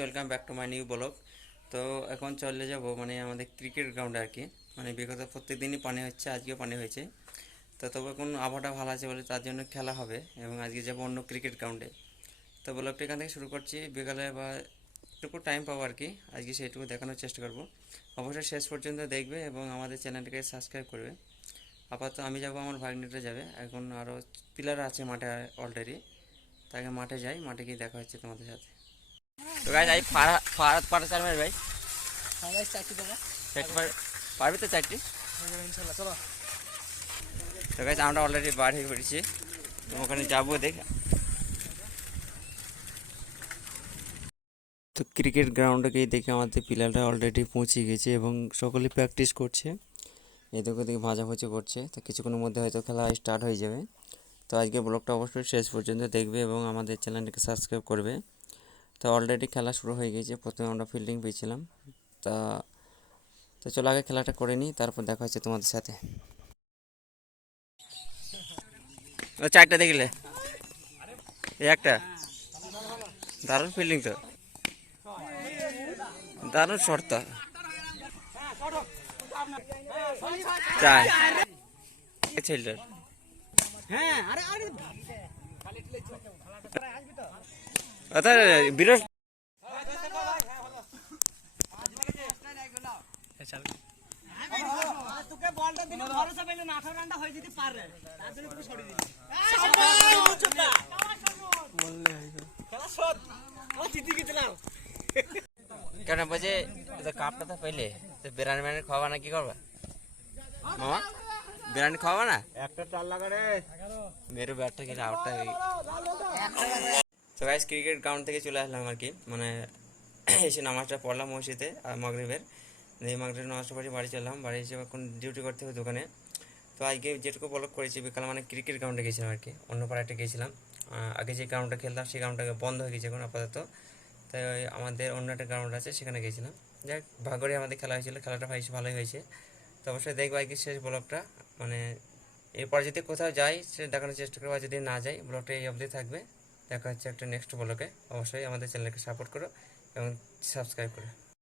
Welcome back to my new blog তো এখন চলে যাব মানে আমাদের ক্রিকেট গ্রাউন্ডে আর কি। মানে বিগত প্রত্যেক দিনই পানি হচ্ছে, আজকেও পানি হয়েছে। তো তবে এখন আবহাওয়াটা ভালো আছে বলে তার জন্য খেলা হবে এবং আজকে যাব অন্য ক্রিকেট গ্রাউন্ডে তো ব্লগটা এখান থেকে শুরু করছি। বিকালে বা একটুকু টাইম পাবো আর কি। আজকে সেইটুকু দেখানোর চেষ্টা করব। অবশ্যই শেষ পর্যন্ত দেখবে এবং আমাদের চ্যানেলটিকে সাবস্ক্রাইব করবে। আপাতত আমি যাব আমার ভাগ্নিটা যাবে। এখন আরও পিলার আছে মাঠে অলরেডি তাকে মাঠে যাই, মাঠে গিয়ে দেখা হচ্ছে তোমাদের সাথে। তো গাইজ আই ফারাত পাটা চার মারি ভাই চারটি পারবি তো চারটি? তো গাইজ আমরা অলরেডি বার হয়ে পড়েছি। তো ওখানে যাব দেখ। তো ক্রিকেট গ্রাউন্ডে গিয়ে দেখে আমাদের প্লেয়াররা অলরেডি পৌঁছে গেছে এবং সকলে প্র্যাকটিস করছে। এদিকে ওদিকে ভাজাভাজি করছে। তো কিছুক্ষণের মধ্যে হয়তো খেলা স্টার্ট হয়ে যাবে। তো আজকে ব্লগটা অবশ্যই শেষ পর্যন্ত দেখবে এবং আমাদের চ্যানেলটিকে সাবস্ক্রাইব করবে। তো অলরেডি খেলা শুরু হয়ে গেছে। প্রথমে আমরা ফিল্ডিং পেয়েছিলাম। তা তো চলো আগে খেলাটা করে নিই তারপর দেখা হচ্ছে তোমাদের সাথে। ও চারটা দেখলে? এই একটা? দারুণ ফিল্ডিং তো। দারুণ শর্ত চার। ছেলেটার হ্যাঁ আরে আরে। অর্থাৎ বিরাট কেন বলছে তো কাপটা তো পেলে। তো বিরিয়ানি বিরিয়ানি খাওয়াবা না কি করবা? মামা? বিরিয়ানি খাওয়াবা না? একটা চার লাগা রে। মেরু ব্যাটটা কিনে আউটটা তো গাইস ক্রিকেট গ্রাউন্ড থেকে চলে আসলাম আর কি। মানে এসে নামাজটা পড়লাম মসজিদে, আর মাগরিবের। এই মাগরিবের নামাজটা পড়ে বাড়ি চললাম। বাড়ি এসে এখন ডিউটি করতে হবে দোকানে। তো আজকে যেটুকু ব্লক করেছি, বিকাল মানে ক্রিকেট গ্রাউন্ডে গেছিলাম আর কি। অন্য পাড়াতে গেছিলাম। আগে যে গ্রাউন্ডটা খেলতাম, সেই গ্রাউন্ডটা বন্ধ হয়ে গেছে এখন আপাতত। তাই আমাদের অন্য একটা গ্রাউন্ড আছে, সেখানে গেছিলাম। যাক ভাগরে আমাদের খেলা হয়েছিল। খেলাটা বেশ ভালোই হয়েছে। তো অবশ্যই দেখব আজকে শেষ ব্লকটা মানে এরপর যদি কোথাও যাই সেটা দেখানোর চেষ্টা করব, আর যদি না যাই, ব্লগটা এই অবধি থাকবে। দেখা হচ্ছে একটা নেক্সট ব্লগে অবশ্যই আমাদের চ্যানেলকে সাপোর্ট করো এবং সাবস্ক্রাইব করো।